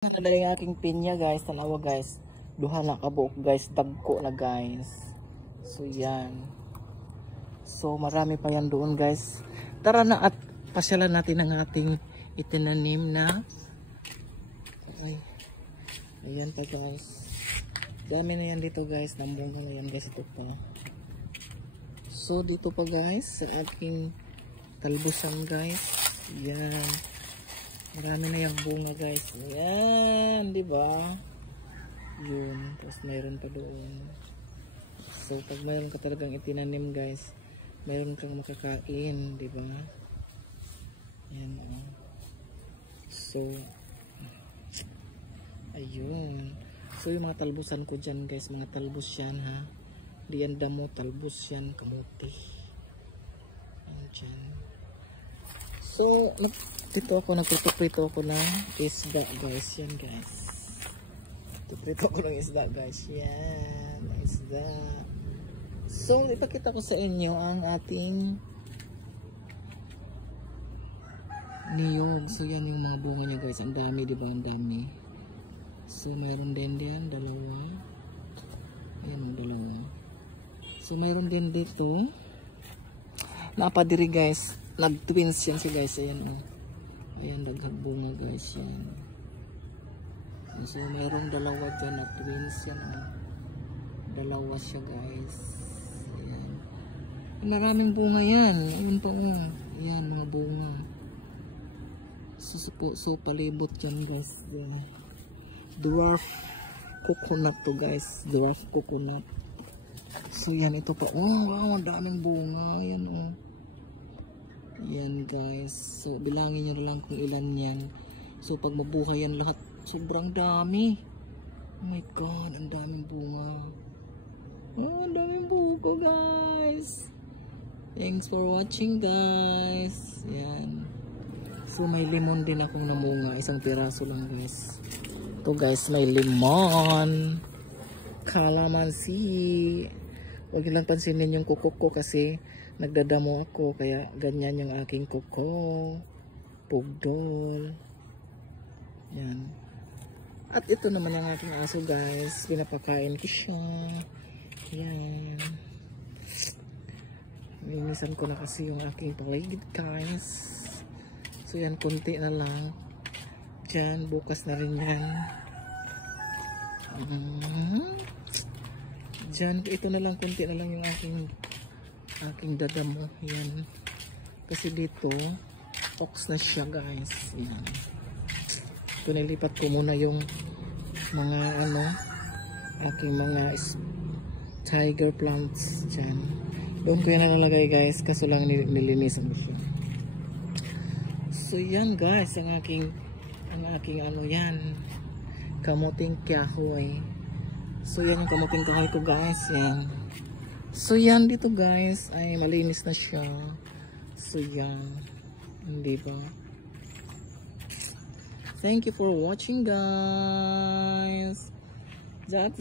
Nadala yung aking pinya guys, tanawa guys. Duha na kabuok guys, dagko na guys. So yan. So marami pa yan doon guys. Tara na at pasyalan natin ang ating itinanim na. Ay. Ayan pa guys. Dami na yan dito guys, nambunga na yan guys, ito pa. So dito pa guys, sa aking talbusan guys. Yan. Marami na yung bunga guys. Ayan, di ba? Yun, tapos mayroon pa doon. So pag mayroon ka talagang itinanim guys, mayroon kang makakain, di ba? Ayan oh. So ayun. So yung mga talbusan ko dyan guys, mga talbos yan ha. Di yan damo, talbos yan, kamuti. Ayan dyan. So dito ako nagprito ako ng isda guys. Yan guys. Nagprito ako ng isda guys. Yan, isda. So ipakita ko sa inyo ang ating niyog. So yan yung mga bunga niya guys. Ang dami, di ba? Ang dami. So mayroon din diyan, dalawa. Ayan, dalawa. So mayroon din dito. Napadiri guys. Nag-twins yan si guys. Ayan oh. Ayan, nagbunga guys yan. So mayroon dalawa dyan na twins yan oh. Dalawa siya guys. Ayan. Maraming bunga yan. Ayun to oh. Ayan, mga bunga. So palibot yan guys. Ayan. Dwarf coconut to guys. Dwarf coconut. So yan, ito pa. Oh wow, ang daming bunga. Ayan oh. Yan guys. So bilangin nyo lang kung ilan yan. So pag mabuhay yan lahat, sobrang dami. Oh my god, ang daming bunga. Oh, ang daming buko guys. Thanks for watching guys. Yan. So may lemon din akong namunga. Isang piraso lang guys. Ito guys, may lemon. Calamansi. Huwag nilang pansinin yung kuko ko kasi nagdadamo ako, kaya ganyan yung aking kuko. Pugdol. Yan. At ito naman yung aking aso guys. Pinapakain ko siya. Yan. Linisan ko na kasi yung aking paligid guys. So yan, konti na lang. Diyan, bukas na rin yan. Diyan, ito na lang, konti na lang yung aking dadamo. Yan. Kasi dito, ox na siya guys. Yan. Ito, nilipat ko muna yung mga aking mga tiger plants dyan. Doon ko yan nalalagay guys, kaso lang nilinisan ko siya. So yan guys, ang aking yan, kamuting kahoy. So yan yung kamuting kahoy ko guys. Yan. So yan dito guys, ay malinis na siya. So yan, hindi ba? Thank you for watching guys. Zat.